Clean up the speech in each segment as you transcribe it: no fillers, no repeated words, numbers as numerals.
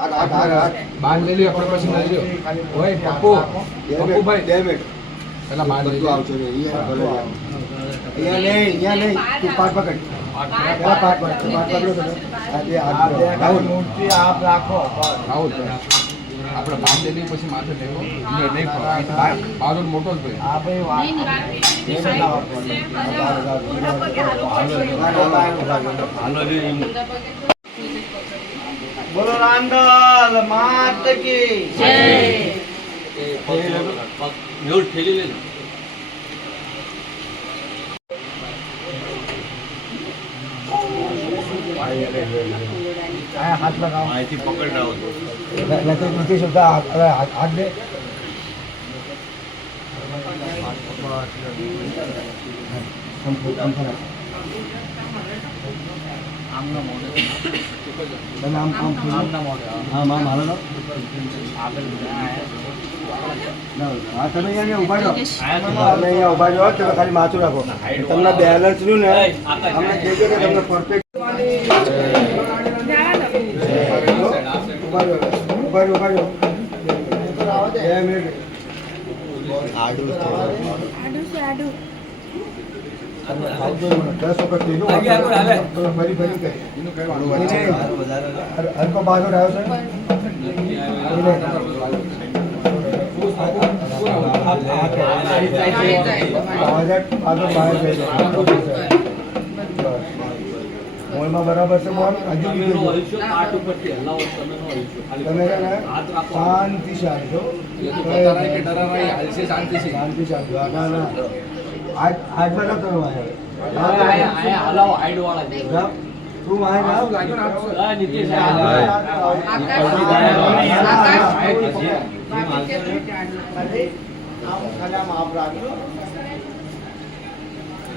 બાંધ લઈ લ્યો આપણે પછી લઈ લ્યો ઓય પપ્પુ પપ્પુભાઈ 2 મિનિટ પેલા બાંધ લઈ લ્યો આવજો અહીંયા નહીં તું પાટ પકડ પેલા પાટ પકડો તો આ મૂર્તિ આપ રાખો રાહુલ આપણે બાંધ લઈ લ્યો પછી માથે ટેકો નહીં બાજુ મોટો જ ભાઈ આ ભાઈ बोलो रांडल मात की जय न्यूड ठेली ले आया हाथ लगाओ आयती पकड़ रहा हो तो नीतीश होता हाथ दे हम आमना मोड़े नाम आमना मोड़े हाँ माम हालो ना आगे हाँ તમે અહીંયા ઊભા રહો તમે અહીંયા ઊભા રહો તમે ખાલી માથું રાખો તમને બેલેન્સ નું ને તમને જે કે તમને પરફેક્ટ ઊભા રહો 2 મિનિટ આડું આડું આવજો 10 વખત લીધું તો ફરી કઈ એનું કહેવાનું હરકો બાજુ આવ્યો છે મોલમાં બરાબર છે મોલ હજુ તમે શાંતિ શાંતિ आज बना तो आया हलाओ हाइड वाला तू आए ना नीतीश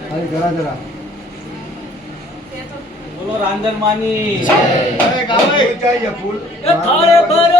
अरे जरा जरा बोलो रांदल मानी चाहिए फूल थारे पर